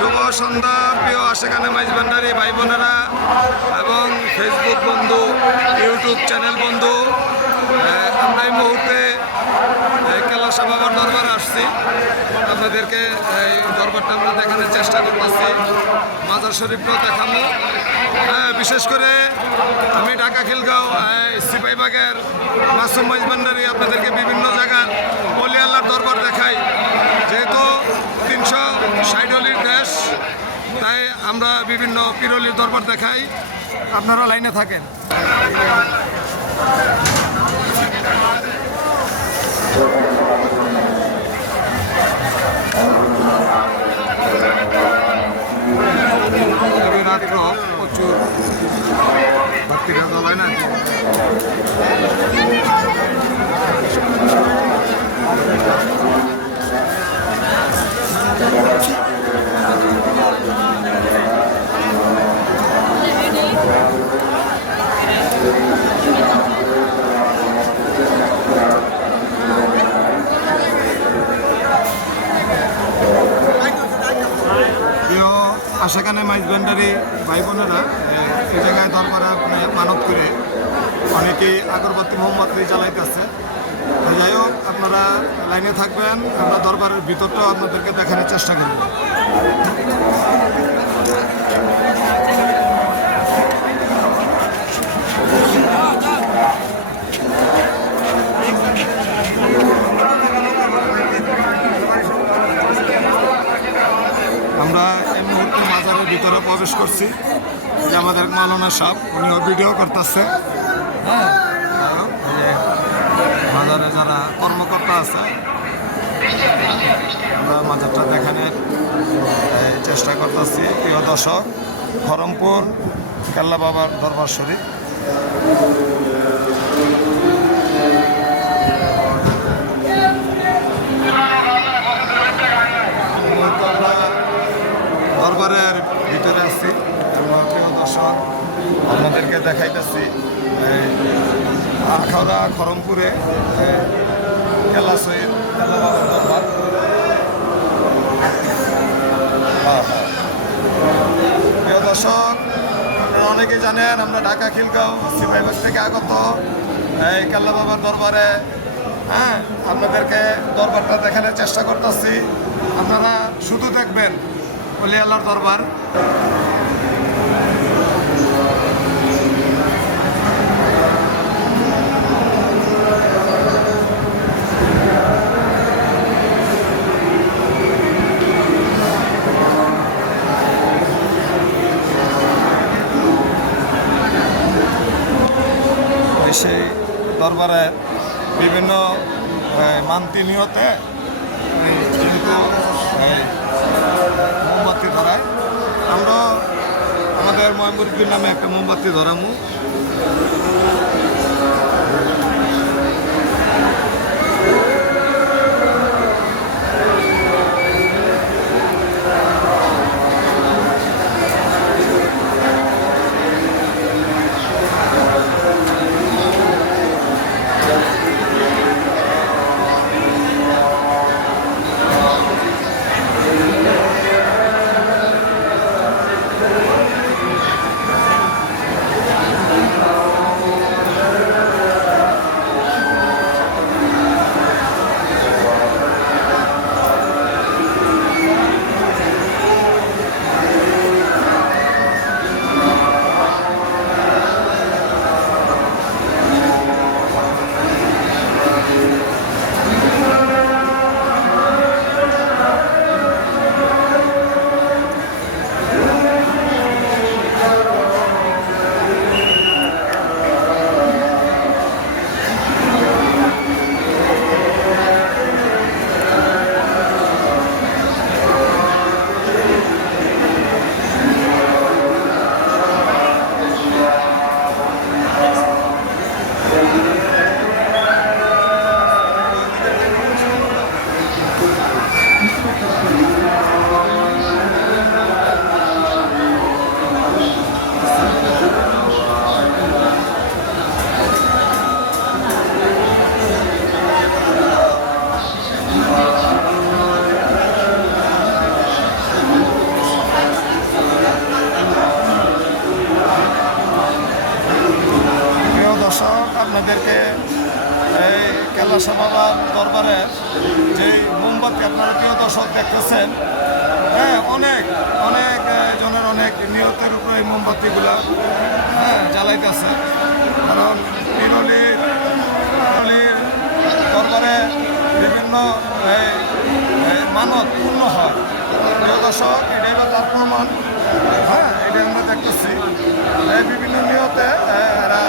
শুভ সন্ধ্যা প্রিয় আশেখানে মাইজ ভান্ডারী ভাই বোনেরা এবং ফেসবুক বন্ধু, ইউটিউব চ্যানেল বন্ধু, আমরা এই মুহূর্তে কেলাসা বাবার দরবারে আসছি। আপনাদেরকে এই দরবারটা আমরা দেখানোর চেষ্টা করতেছি, মাজার শরীফটাও দেখাবো। বিশেষ করে আমি ঢাকা খিলগাঁও সিপাহীবাগের মাসুম মাইজ ভান্ডারী আপনাদেরকে বিভিন্ন জায়গার অলি আল্লাহর দরবার দেখাই। যেহেতু 360 অলির দেশ, তাই আমরা বিভিন্ন পিরলির দরবার দেখাই। আপনারা লাইনে থাকেন। রাত্র প্রচুর ভক্তিরা দল হয় না। আশেখানে মাইজ ভান্ডারী ভাই বোনেরা এই জায়গায় দরবারে আপনি মানত করে অনেকেই আগরবাতি মোমবাতি জ্বালাইতেছে। যাই হোক, আপনারা লাইনে থাকবেন, আমরা দরবারের ভিতরটাও আপনাদেরকে দেখানোর চেষ্টা করব। আমরা এই মুহূর্তে মাজারের ভিতরে প্রবেশ করছি। যে আমাদের মাওলানা সাহেব, উনিও ভিডিও করতেছে। মাজারে যারা কর্মকর্তা আছে, আমরা মাজারটা দেখানোর চেষ্টা করতেছি। প্রিয় দর্শক, খরমপুর কেল্লা বাবার দরবার শরীফ। দরবারের ভিতরে আছি। প্রিয় দর্শক, আপনাদেরকে দেখাইতেছি আখাউড়া খরমপুরে কেল্লা শহীদ কেল্লা বাবার দরবার। প্রিয় দর্শক, আপনারা অনেকেই জানেন আমরা ঢাকা খিলগাঁও সিপাহীবাগ থেকে আগত এই কেল্লা বাবার দরবারে আপনাদেরকে দরবারটা দেখানোর চেষ্টা করতেছি। আপনারা শুধু দেখবেন অলি আল্লাহর দরবার। সেই দরবারে বিভিন্ন মান্তি নিয়তে কিন্তু মোমবাতি ধরায়। আমরা আমাদের ময়মুরগির নামে একটা মোমবাতি ধরামু। কেল্লাশাহ বাবার দরবারে যে মোমবাতি আপনারা প্রিয় দর্শক দেখতেছেন, হ্যাঁ অনেক অনেক জনের অনেক নিয়তের উপরে এই মোমবাতিগুলা জ্বালাইতেছে। কারণ পীরলির দরবারে বিভিন্ন মানত পূর্ণ হয়। প্রিয় দর্শক, এটাই বা তার প্রমাণ। এটা আমরা দেখতেছি বিভিন্ন নিয়তে এরা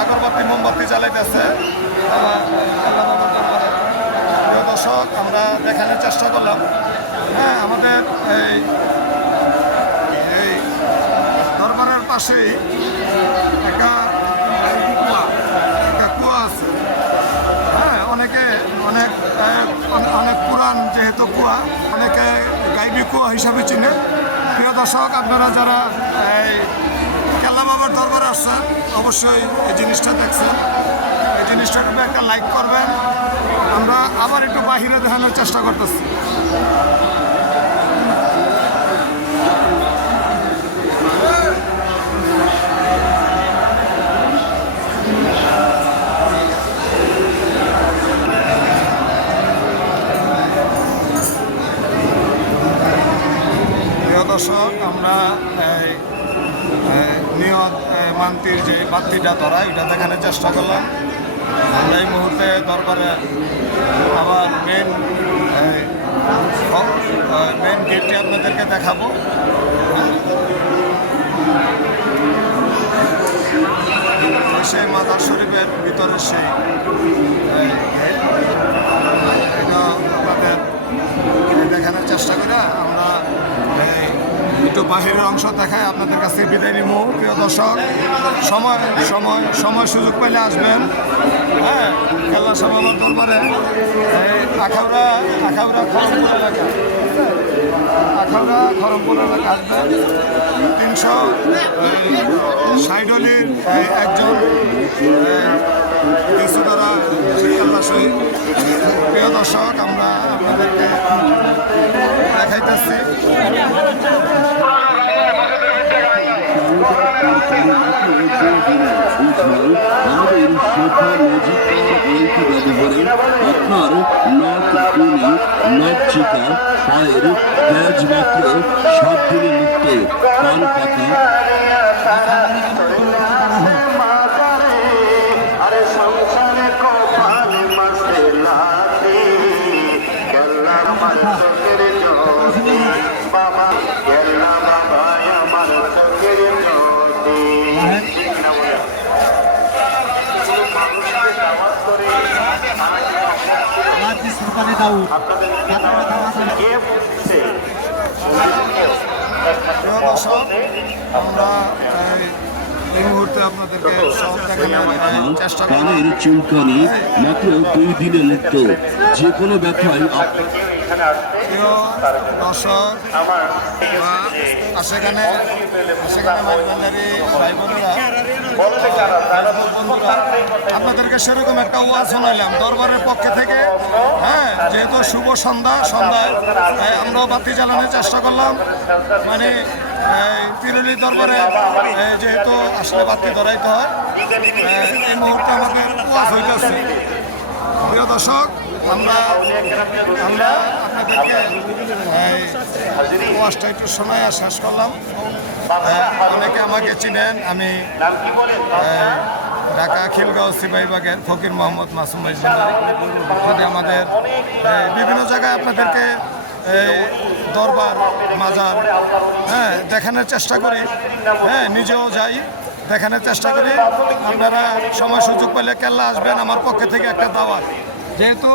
আগরবাতি মোমবাতি জ্বালাইতেছে আমার আল্লাহ বাবার দরবারে। প্রিয় দর্শক, আমরা দেখানোর চেষ্টা করলাম। আমাদের এই দরবারের পাশেই একটা কুয়া আছে। অনেকে অনেক পুরান যেহেতু কুয়া, অনেকে গাইবি কুয়া হিসাবে চিনে। প্রিয় দর্শক, আপনারা যারা এই কেল্লা বাবার দরবারে আসছেন অবশ্যই এই জিনিসটা দেখছেন, এই জিনিসটার উপরে একটা লাইক করবেন। আমরা আবার একটু বাহিরে দেখানোর চেষ্টা করতেছি। দর্শক, আমরা নিয়ত মান্তির যে বাতিটা ধরা এটা দেখানোর চেষ্টা করলাম। আমরা এই মুহূর্তে দরবারে আবার মেন গেটটি আপনাদেরকে দেখাবো। সেই মাজার শরীফের ভিতরে সেই এটা আপনাদের দেখানোর চেষ্টা করে আমরা একটু বাহিরের অংশ দেখায় আপনাদের কাছে বিদায় নিব। প্রিয় দর্শক, সময় সুযোগ পাইলে আসবেন। কেল্লাশাহ বাবার দরবারে আখাউড়া খরমপুর এলাকা আসবেন। 360 একজন কিছু দ্বারা কেল্লাশাহ। প্রিয় দর্শক, আমরা আপনাদেরকে দেখাইতেছি। আমাদের সোফা ম্যাজিক ব্যবহারে আপনার নখ গুলি নখ চিকা পায়ের গ্যাজ মাত্র 7 দিনে মুক্ত। পান পাতা আমরা এই মুহূর্তে আপনাদেরকে সব দেখানোর চেষ্টা করি। কানের চুলকানি মাত্র 2 দিনে মুক্ত। যে কোনো ব্যথায় দর্শক সেখানে মাইজভান্ডারি ভাই বোনেরা বন্ধুরা, আপনাদেরকে সেরকম একটা ওয়াজ শোনাইলাম দরবারের পক্ষে থেকে। যেহেতু শুভ সন্ধ্যায় আমরাও বাতি জ্বালানোর চেষ্টা করলাম। মানে পীরলি দরবারে যেহেতু আসলে বাতি ধরাইতে হয়, এই মুহূর্তে আমাদের ওয়াজ হইতেছে। প্রিয় দর্শক, আমরা আপনাদেরকে ওয়াজটা একটু শোনাইয়া শেষ করলাম। অনেকে আমাকে চিনেন, আমি ঢাকা খিলগাঁও সিপাহীবাগের ফকির মোহাম্মদ মাসুম মাইজভান্ডারি। যদি আমাদের বিভিন্ন জায়গায় আপনাদেরকে দরবার মাজার দেখানোর চেষ্টা করি, নিজেও যাই, দেখানোর চেষ্টা করি। আপনারা সময় সুযোগ পেলে কেল্লা আসবেন, আমার পক্ষে থেকে একটা দাওয়াত। যেহেতু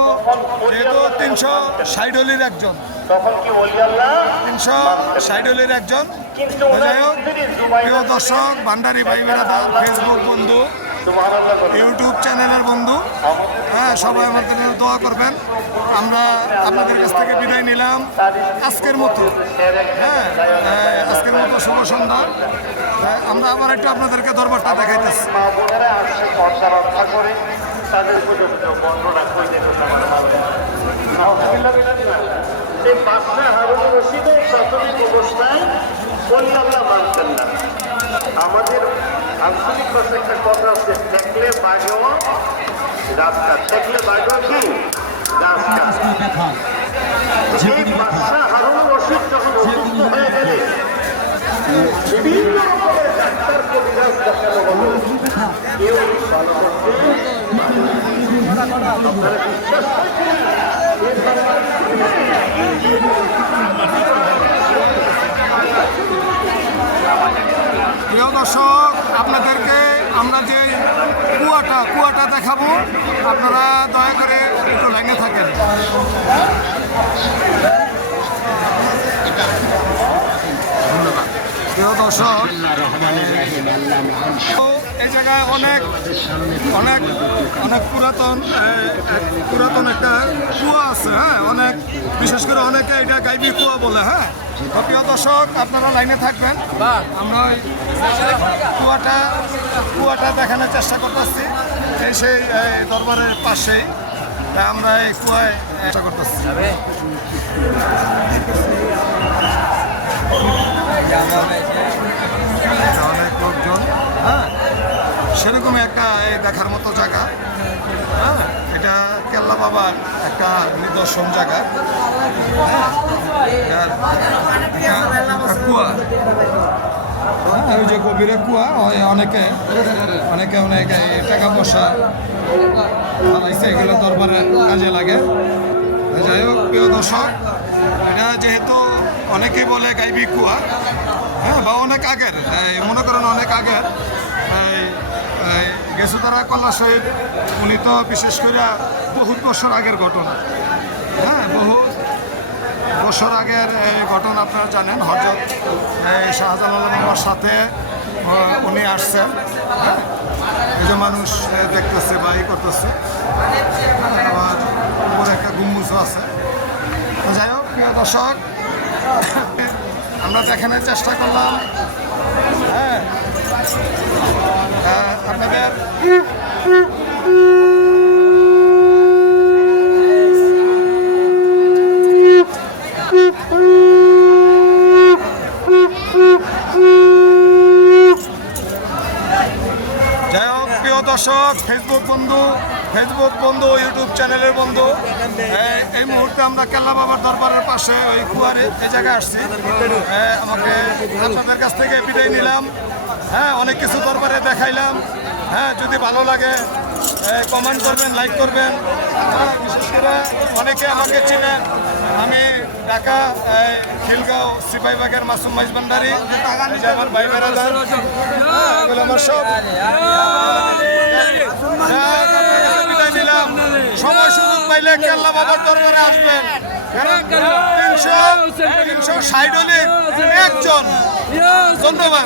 360 একজন 360 একজন। যাই হোক, প্রিয় দর্শক, ভান্ডারি ভাই বেড়াদার, ফেসবুক বন্ধু, ইউটিউব চ্যানেলের বন্ধু, সবাই আমাদের দোয়া করবেন। আমরা আপনাদের কাছ থেকে বিদায় নিলাম আজকের মতো। আজকের মতো শুভ সন্ধ্যা। আমরা আবার একটু আপনাদেরকে দরবারটা দেখাইতেছি। আমাদের আঞ্চলিক ভাষায় একটা কথা আছে, দেখলে বাঘেও রাস্তা দেখলে বাইরে কি রাস্তা এই বাদশা হারুন রশিদ যখন অসুস্থ হয়ে গেলে বিভিন্ন রকমের ডাক্তার কবিরাজ দেখানো হলো কেউ ভালো করতে আপনারা বিশ্বাস প্রিয় দর্শক, আপনাদেরকে আমরা যে কুয়াটা দেখাবো, আপনারা দয়া করে একটু লাইনে থাকেন। ধন্যবাদ। প্রিয় দর্শক, তো এই জায়গায় অনেক অনেক অনেক পুরাতন একটা কুয়া আছে। হ্যাঁ, অনেক, বিশেষ করে অনেকে এটা গাইবি কুয়া বলে। হ্যাঁ, তো প্রিয় দর্শক, আপনারা লাইনে থাকবেন। আমরা ওই কুয়াটা দেখানোর চেষ্টা করতেছি। এই সেই দরবারের পাশেই আমরা এই কুয়ায় চেষ্টা করতেছি। অনেক লোকজন। হ্যাঁ, সেরকমই একটা দেখার মতো জায়গা। হ্যাঁ, এটা কেল্লা বাবার একটা নিদর্শন জায়গা। কুয়া, ওই যে গভীরে কুয়া, অনেকে টাকা পয়সা বানাইছে, এগুলো দরবারে কাজে লাগে। যাই হোক, প্রিয় দর্শক, এটা যেহেতু অনেকেই বলে গাইবি কুয়া, হ্যাঁ, বা অনেক আগের, মনে করেন অনেক আগের গেছে তারা কল্লা শহীদ, উনি তো বিশেষ করে বহুত বছর আগের ঘটনা। হ্যাঁ, বহু বছর আগের ঘটনা আপনারা জানেন। হযরত শাহজালাল আমার সাথে উনি আসছেন। হ্যাঁ, এই যে মানুষ দেখতেছে বা করতেছে, আবার উপরে একটা গুম্বুজও আছে। তো যাই হোক, প্রিয় দর্শক, আমরা দেখানোর চেষ্টা করলাম। হ্যাঁ, আপনাদের যাই হোক, প্রিয় দর্শক, ফেসবুক বন্ধু, ইউটিউব চ্যানেলের বন্ধু, এই মুহূর্তে আমরা কেল্লা বাবার দরবারের পাশে ওই কুয়ারে এই জায়গায় আসছি। আমাকে আপনাদের কাছ থেকে বিদায় নিলাম। হ্যাঁ, অনেক কিছু দরবারে দেখাইলাম। হ্যাঁ, যদি ভালো লাগে কমেন্ট করবেন, লাইক করবেন। বিশেষ করে অনেকে আমাকে চিনেন, আমি ঢাকা খিলগাঁও সিপাহীবাগের মাসুম মাইজ ভান্ডারী। আমার ভাই বেড়াদার, এগুলো আমার সব। বিদায় নিলাম। সময় সুযোগ পাইলে কেল্লা বাবার দরবারে আসবেন। 360 একজন। ধন্যবাদ।